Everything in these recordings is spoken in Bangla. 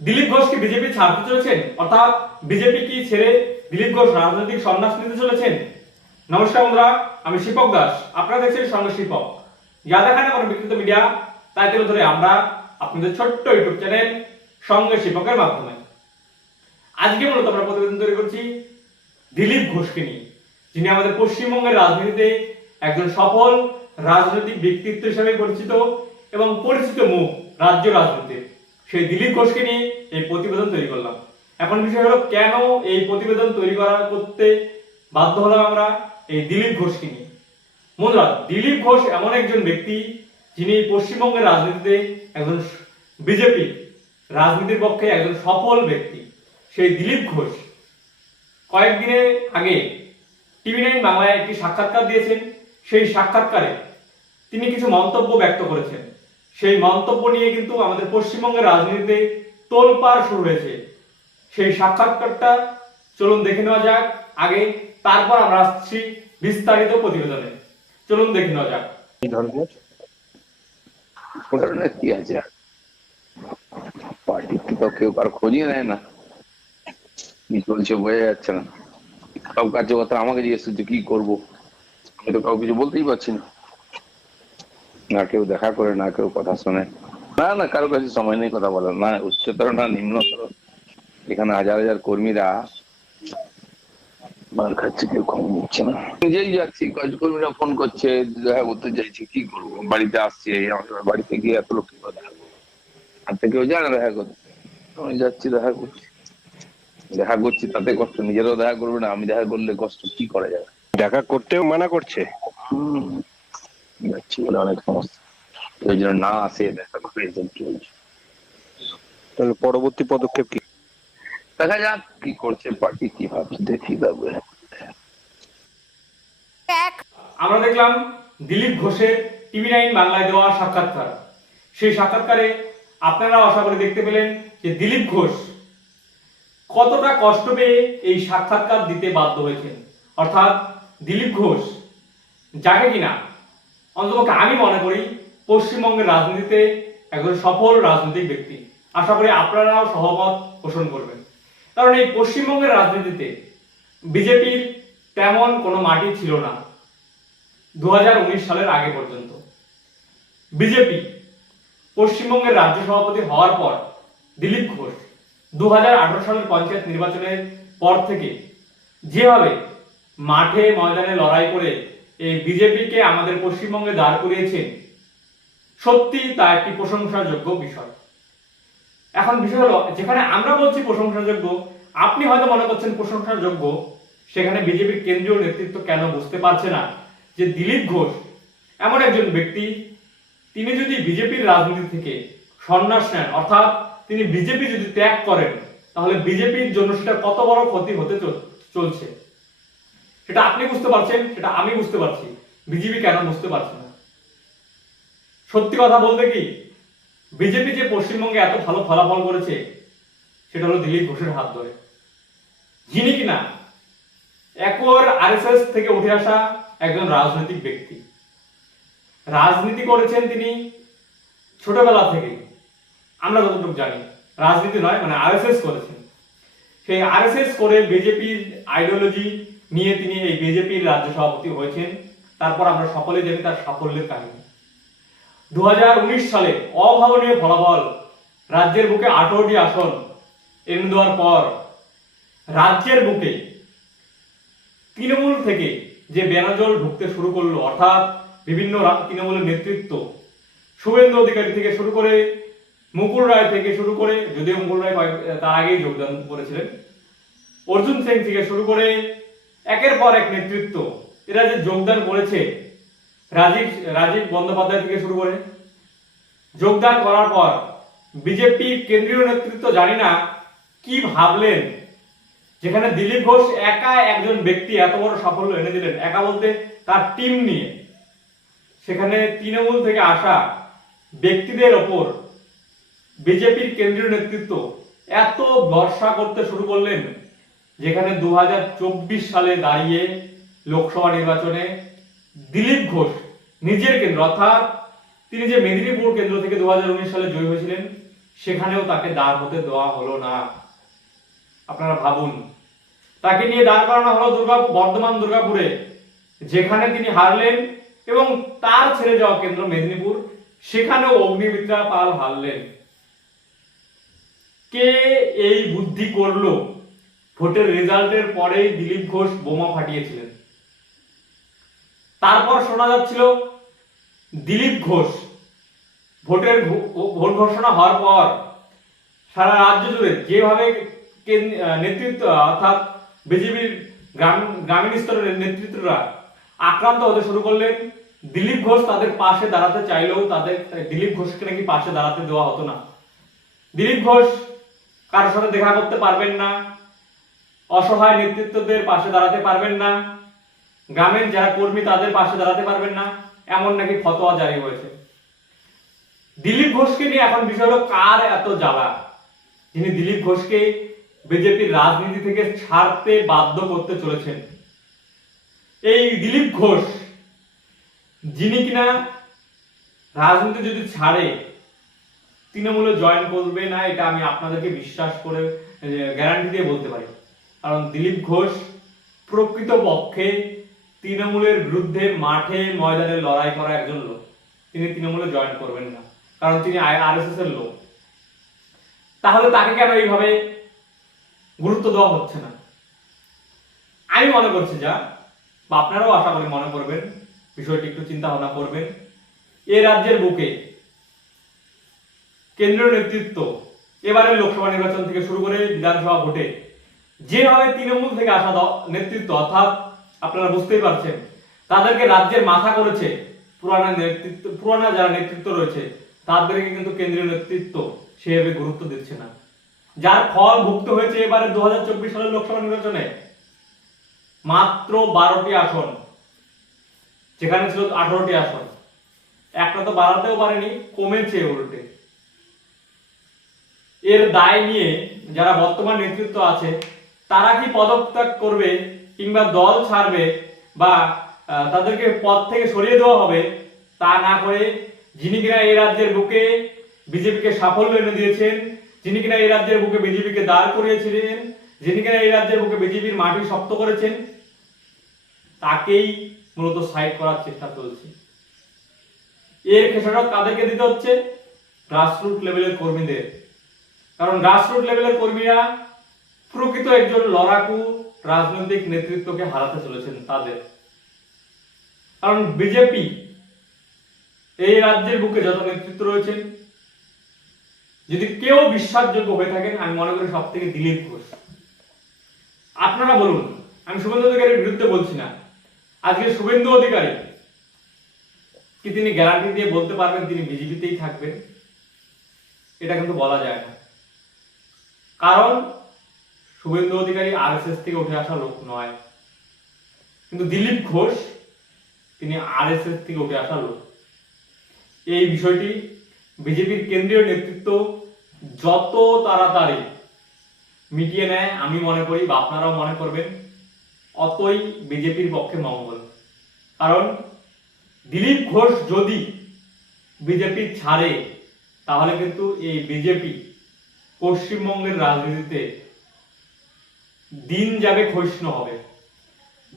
দিলীপ ঘোষ কি বিজেপি ছাড়তে চলেছেন, অর্থাৎ বিজেপি কি ছেড়ে দিলীপ ঘোষ রাজনৈতিক সন্ন্যাস নিতে চলেছেন? নমস্কার বন্ধুরা, আমি শিপক দাস, আপনারা দেখছেন সঙ্গে শিপক। যা দেখান আমার বিকৃত মিডিয়া তাই তুলে ধরে আমরা আপনাদের ছোট্ট ইউটিউব চ্যানেল সঙ্গে শিপকের মাধ্যমে। আজকে মূলত আমরা প্রতিবেদন তৈরি করছি দিলীপ ঘোষকে নিয়ে, যিনি আমাদের পশ্চিমবঙ্গের রাজনীতিতে একজন সফল রাজনৈতিক ব্যক্তিত্ব হিসেবে পরিচিত এবং পরিচিত মুখ রাজ্য রাজনীতিতে। সেই দিলীপ ঘোষকে নিয়ে এই প্রতিবেদন তৈরি করলাম। এখন বিষয় হলো, কেন এই প্রতিবেদন তৈরি করতে বাধ্য হলাম আমরা এই দিলীপ ঘোষকে নিয়ে। বন্ধুরা, দিলীপ ঘোষ এমন একজন ব্যক্তি যিনি পশ্চিমবঙ্গের রাজনীতিতে একজন বিজেপি রাজনীতির পক্ষে একজন সফল ব্যক্তি। সেই দিলীপ ঘোষ কয়েকদিনের আগে টিভি9 বাংলায় একটি সাক্ষাৎকার দিয়েছেন। সেই সাক্ষাৎকারে তিনি কিছু মন্তব্য ব্যক্ত করেছেন। সেই মন্তব্য নিয়ে কিন্তু আমাদের পশ্চিমবঙ্গের রাজনীতিতে তোলপাড় শুরু হয়েছে। সেই সাক্ষাৎকারটা চলুন দেখে নেওয়া যাক আগে, তারপর আমরা আসছি বিস্তারিত প্রতিবেদনে। চলুন দেখে নেওয়া যাক। এই ধরনের কি আছে, পার্টির তো কেউ কারো খোঁজই নেয় না, কি চলছে বোঝা যাচ্ছে না। সব কাছে কথা আমাকে জিজ্ঞেস করছে কি করবো, আমি তো কাউ কিছু বলতেই পারছি না। না কেউ দেখা করে, না কেউ কথা শোনে, না কারো কাছে সময় নেই কথা বলার, না উচ্চতর না নিম্নতর। এখানে হাজার হাজার কর্মীরা মার খাচ্ছে, কেউ খবর নিচ্ছে না। নিজেই যাচ্ছি, কাজকর্মীরা ফোন করছে, দেখা করতে চাইছি, কি করবো। বাড়িতে আসছি, আমার বাড়িতে গিয়ে এত লোক কি দেখা করবো, আর তো কেউ যায় না দেখা করতে। আমি যাচ্ছি, দেখা করছি তাতে কষ্ট, নিজেরও দেখা করবে না, আমি দেখা করলে কষ্ট, কি করা যাবে। দেখা করতেও মানা করছে, যাচ্ছি বলে অনেক সমস্যা, ওই জন্য না আসে দেখা করে চলছে। তাহলে পরবর্তী পদক্ষেপ কি? দেখা যাক কি করছে পার্টি, কি ভাবছে, দেখি যাবে। আমরা দেখলাম দিলীপ ঘোষের টিভি9 বাংলায় দেওয়া সাক্ষাৎকার। সেই সাক্ষাৎকারে আপনারা আশা করে দেখতে পেলেন যে দিলীপ ঘোষ কতটা কষ্ট পেয়ে এই সাক্ষাৎকার দিতে বাধ্য হয়েছেন। অর্থাৎ দিলীপ ঘোষ, যাকে কিনা অন্ততপক্ষে আমি মনে করি পশ্চিমবঙ্গের রাজনীতিতে একজন সফল রাজনৈতিক ব্যক্তি। আশা করি আপনারাও সহমত পোষণ করবেন। কারণ এই পশ্চিমবঙ্গের রাজনীতিতে বিজেপির তেমন কোনো মাটি ছিল না 2019 সালের আগে পর্যন্ত। বিজেপি পশ্চিমবঙ্গের রাজ্য সভাপতি হওয়ার পর দিলীপ ঘোষ 2018 সালের পঞ্চায়েত নির্বাচনের পর থেকে যেভাবে মাঠে ময়দানে লড়াই করে এই বিজেপিকে আমাদের পশ্চিমবঙ্গে দাঁড় করিয়েছেন, সত্যি তা একটি প্রশংসাযোগ্য বিষয়। এখন বিষয় হলো, যেখানে আমরা বলছি প্রশংসাযোগ্য, আপনি হয়তো মনে করছেন প্রশংসাযোগ্য, সেখানে বিজেপির কেন্দ্রীয় নেতৃত্ব কেন বুঝতে পারছে না যে দিলীপ ঘোষ এমন একজন ব্যক্তি, তিনি যদি বিজেপির রাজনীতি থেকে সন্ন্যাস নেন, অর্থাৎ তিনি বিজেপি যদি ত্যাগ করেন, তাহলে বিজেপির জন্য সেটা কত বড় ক্ষতি হতে চলছে। সেটা আপনি বুঝতে পারছেন, সেটা আমি বুঝতে পারছি, বিজেপি কেন বুঝতে পারছে না। সত্যি কথা বলতে কি, বিজেপি যে পশ্চিমবঙ্গে এত ভালো ফলাফল করেছে সেটা হলো দিলীপ ঘোষের হাত ধরে, যিনি কিনা একর আরএসএস থেকে উঠে আসা একজন রাজনৈতিক ব্যক্তি। রাজনীতি করেছেন তিনি ছোটবেলা থেকে, আমরা যতটুকু জানি, রাজনীতি নয় মানে আরএসএস করেছেন। সেই আরএসএস করে বিজেপির আইডিওলজি নিয়ে তিনি এই বিজেপির রাজ্য সভাপতি হয়েছেন। তারপর আমরা সকলে জানি তার সাফল্যের কাহিনী। 2019 সালে অভাবনীয় ফলাফল, রাজ্যের বুকে 18টি আসন এনে দেওয়ার পর রাজ্যের বুকে তৃণমূল থেকে যে বেনাজল ঢুকতে শুরু করলো, অর্থাৎ বিভিন্ন তৃণমূলের নেতৃত্ব, শুভেন্দু অধিকারী থেকে শুরু করে, মুকুল রায় থেকে শুরু করে, যদিও মুকুল রায় তার আগেই যোগদান করেছিলেন, অর্জুন সিং থেকে শুরু করে একের পর এক নেতৃত্ব এরা যে যোগদান করেছে, রাজীব বন্দ্যোপাধ্যায় থেকে শুরু করে, যোগদান করার পর বিজেপি কেন্দ্রীয় নেতৃত্ব জানি না কি ভাবলেন, যেখানে দিলীপ ঘোষ একা একজন ব্যক্তি এত বড় সাফল্য এনে দিলেন, একা বলতে তার টিম নিয়ে, সেখানে তৃণমূল থেকে আসা ব্যক্তিদের ওপর বিজেপির কেন্দ্রীয় নেতৃত্ব এত ভরসা করতে শুরু করলেন, যেখানে 2024 সালে দাঁড়িয়ে লোকসভা নির্বাচনে দিলীপ ঘোষ নিজের কেন্দ্র, অর্থাৎ তিনি যে মেদিনীপুর কেন্দ্র থেকে 2019 সালে জয়ী হয়েছিলেন, সেখানেও তাকে দাঁড় হতে দেওয়া হলো না। আপনারা ভাবুন, তাকে নিয়ে দাঁড় করানো হলো বর্ধমান দুর্গাপুরে, যেখানে তিনি হারলেন, এবং তার ছেড়ে যাওয়া কেন্দ্র মেদিনীপুর, সেখানেও অগ্নিমিত্রা পাল হারলেন। কে এই বুদ্ধি করলো? ভোটের রেজাল্টের পরেই দিলীপ ঘোষ বোমা ফাটিয়েছিলেন। তারপর শোনা যাচ্ছিল দিলীপ ঘোষ ভোট ঘোষণা হওয়ার পর সারা রাজ্য জুড়ে যেভাবে নেতৃত্ব অর্থাৎ বিজেপির গ্রামীণ স্তরের নেতৃত্বরা আক্রান্ত হতে শুরু করলেন, দিলীপ ঘোষ তাদের পাশে দাঁড়াতে চাইলেও দিলীপ ঘোষকে নাকি পাশে দাঁড়াতে দেওয়া হতো না। দিলীপ ঘোষ কারোর সাথে দেখা করতে পারবেন না, অসহায় নেতৃত্বদের পাশে দাঁড়াতে পারবেন না, গ্রামের যারা কর্মী তাদের পাশে দাঁড়াতে পারবেন না, এমন নাকি ফতোয়া জারি হয়েছে। দিলীপ ঘোষকে নিয়ে এখন বিষয় হলো কার এত জ্বালা, যিনি দিলীপ ঘোষকে বিজেপির রাজনীতি থেকে ছাড়তে বাধ্য করতে চলেছেন। এই দিলীপ ঘোষ, যিনি কিনা রাজনীতি যদি ছাড়ে তৃণমূলে জয়েন করবে না, এটা আমি আপনাদেরকে বিশ্বাস করে গ্যারান্টি দিয়ে বলতে পারি। কারণ দিলীপ ঘোষ প্রকৃত পক্ষে তৃণমূলের বিরুদ্ধে মাঠে ময়দানে লড়াই করা একজন লোক। তিনি তৃণমূলে জয়েন করবেন না, কারণ তিনি আরএসএস এর লোক। তাহলে তাকে কেন এইভাবে গুরুত্ব দেওয়া হচ্ছে না? আমি মনে করছি বা আপনারাও আশা করি মনে করবেন, বিষয়টি একটু চিন্তা ভাবনা করবেন। এ রাজ্যের বুকে কেন্দ্রীয় নেতৃত্ব এবারে লোকসভা নির্বাচন থেকে শুরু করে বিধানসভা ভোটে যেভাবে তৃণমূল থেকে আসা নেতৃত্ব, অর্থাৎ আপনারা বুঝতেই পারছেন, তাদেরকে রাজ্যের মাথা করেছে পুরানা যারা নেতৃত্ব রয়েছে, তাদেরকে কিন্তু কেন্দ্রীয় নেতৃত্ব সেভাবে গুরুত্ব দিচ্ছে না। যার ফল ভুগতে হয়েছে এবারে 2024 সালের লোকসভা নির্বাচনে মাত্র 12টি আসন, যেখানে ছিল 18টি আসন। একটা তো বাড়াতেও পারেনি, কমেছে উল্টে। এর দায় নিয়ে যারা বর্তমান নেতৃত্ব আছে তারা কি পদত্যাগ করবে কিংবা দল ছাড়বে বা তাদেরকে পদ থেকে সরিয়ে দেওয়া হবে, তা না করে যিনি কিনা এই রাজ্যের বুকে বিজেপিকে সাফল্য এনে দিয়েছেন, যিনি কিনা এই রাজ্যের বুকে বিজেপিকে দাঁড় করিয়েছিলেন, যিনি কিনা এই রাজ্যের বুকে বিজেপির মাটি শক্ত করেছেন, তাকেই মূলত সাইড করার চেষ্টা চলছে। এর খেসারত কাদেরকে দিতে হচ্ছে? গ্রাসরুট লেভেলের কর্মীদের। কারণ গ্রাসরুট লেভেলের কর্মীরা প্রকৃত একজন লড়াকু রাজনৈতিক নেতৃত্বকে হারাতে চলেছেন তাদের। কারণ বিজেপি এই রাজ্যের বুকে যত নেতৃত্ব রয়েছেন, যদি কেউ বিশ্বাসযোগ্য হয়ে থাকেন, আমি মনে করি সব থেকে দিলীপ ঘোষ। আপনারা বলুন, আমি শুভেন্দু অধিকারীর বিরুদ্ধে বলছি না। আজকে শুভেন্দু অধিকারী কি তিনি গ্যারান্টি দিয়ে বলতে পারবেন তিনি বিজেপিতেই থাকবেন? এটা কিন্তু বলা যায় না। কারণ শুভেন্দু অধিকারী আরএসএস থেকে উঠে আসা লোক নয়, কিন্তু দিলীপ ঘোষ তিনি আরএসএস থেকে উঠে আসা লোক। এই বিষয়টি বিজেপির কেন্দ্রীয় নেতৃত্ব যত তাড়াতাড়ি মিটিয়ে নেয়, আমি মনে করি বা আপনারাও মনে করবেন, অতই বিজেপির পক্ষে মঙ্গল। কারণ দিলীপ ঘোষ যদি বিজেপি ছাড়ে, তাহলে কিন্তু এই বিজেপি পশ্চিমবঙ্গের রাজনীতিতে দিন যাবে ক্ষয়িষ্ণু হবে,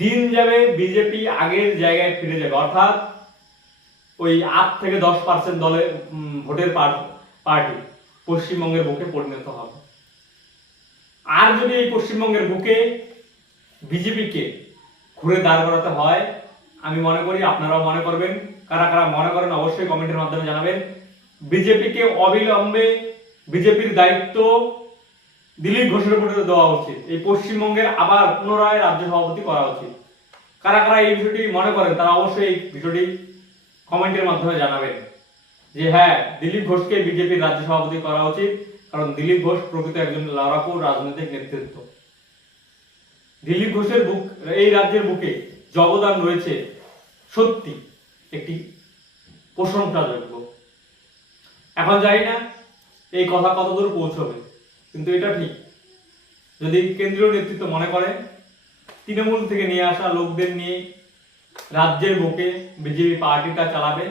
দিন যাবে বিজেপি আগের জায়গায় ফিরে যাবে, অর্থাৎ ওই 8 থেকে 10% দলের ভোটের পার্টি পশ্চিমবঙ্গের বুকে পরিণত হবে। আর যদি এই পশ্চিমবঙ্গের বুকে বিজেপিকে ঘুরে দাঁড় করাতে হয়, আমি মনে করি আপনারাও মনে করবেন, কারা কারা মনে করেন অবশ্যই কমেন্টের মাধ্যমে জানাবেন, বিজেপিকে অবিলম্বে বিজেপির দায়িত্ব দিলীপ ঘোষের উপরে দেওয়া উচিত। এই পশ্চিমবঙ্গের আবার পুনরায় রাজ্য সভাপতি করা উচিত। কারা কারা এই বিষয়টি মনে করেন তারা অবশ্যই এই বিষয়টি কমেন্টের মাধ্যমে জানাবেন যে হ্যাঁ, দিলীপ ঘোষকে বিজেপির রাজ্য সভাপতি করা উচিত। কারণ দিলীপ ঘোষ প্রকৃত একজন লড়াকু রাজনৈতিক নেতৃত্ব। দিলীপ ঘোষের এই রাজ্যের বুকে যে অবদান রয়েছে, সত্যি একটি প্রশংসাযোগ্য। এখন জানি না এই কথা কতদূর পৌঁছবে, কিন্তু এটা ঠিক, যদি কেন্দ্রীয় নেতৃত্ব মনে করে তৃণমূল থেকে নিয়ে আসা লোকদের নিয়ে রাজ্যের বুকে বিজেপি পার্টিটা চালাবে,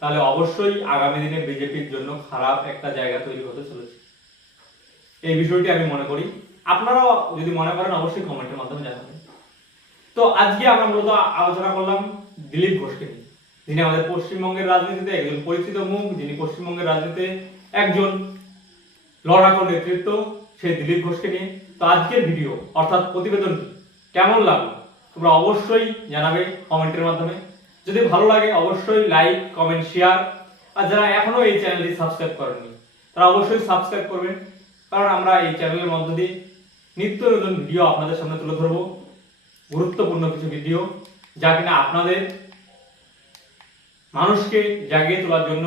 তাহলে অবশ্যই আগামী দিনে বিজেপির জন্য খারাপ একটা জায়গা তৈরি হতে চলেছে। এই বিষয়টি আমি মনে করি, আপনারাও যদি মনে করেন অবশ্যই কমেন্টের মাধ্যমে জানাবেন। তো আজকে আমরা মূলত আলোচনা করলাম দিলীপ ঘোষকে নিয়ে, যিনি আমাদের পশ্চিমবঙ্গের রাজনীতিতে একজন পরিচিত মুখ, যিনি পশ্চিমবঙ্গের রাজনীতিতে একজন লড়াকু নেতৃত্ব, সেই দিলীপ ঘোষকে নিয়ে। তো আজকের ভিডিও অর্থাৎ প্রতিবেদনটি কেমন লাগলো তোমরা অবশ্যই জানাবে কমেন্টের মাধ্যমে। যদি ভালো লাগে অবশ্যই লাইক, কমেন্ট, শেয়ার, আর যারা এখনো এই চ্যানেলটি সাবস্ক্রাইব করেননি তারা অবশ্যই সাবস্ক্রাইব করবেন, কারণ আমরা এই চ্যানেলের মধ্য দিয়ে নিত্য নতুন ভিডিও আপনাদের সামনে তুলে ধরবো, গুরুত্বপূর্ণ কিছু ভিডিও যা কিনা আপনাদের মানুষকে জাগিয়ে তোলার জন্য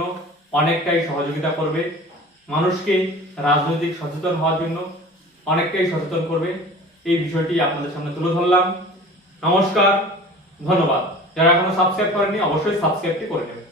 অনেকটাই সহযোগিতা করবে, মানুষকে রাজনৈতিক সচেতন হওয়ার জন্য অনেকটাই সচেতন করবে। এই বিষয়টি আপনাদের সামনে তুলে ধরলাম। নমস্কার, ধন্যবাদ। যারা এখনো সাবস্ক্রাইব করেননি অবশ্যই সাবস্ক্রাইবটি করে নেবেন।